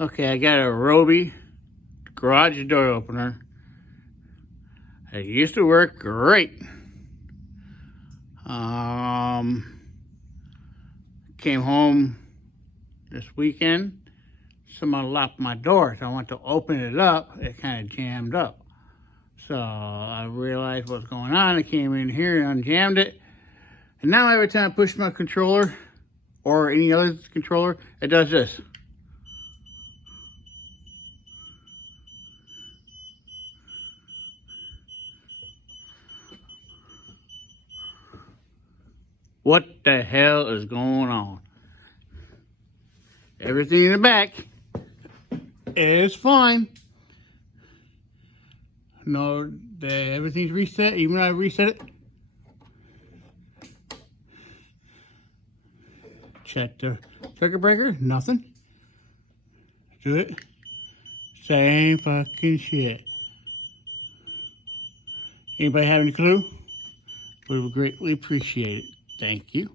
Okay, I got a Ryobi Garage Door Opener. It used to work great. Came home this weekend. Someone locked my door, so I went to open it up. It kind of jammed up. So I realized what's going on. I came in here and unjammed it. And now every time I push my controller or any other controller, it does this. What the hell is going on? Everything in the back is fine. No, everything's reset, even though I reset it. Check the circuit breaker, nothing. Do it. Same fucking shit. Anybody have any clue? Would greatly appreciate it. Thank you.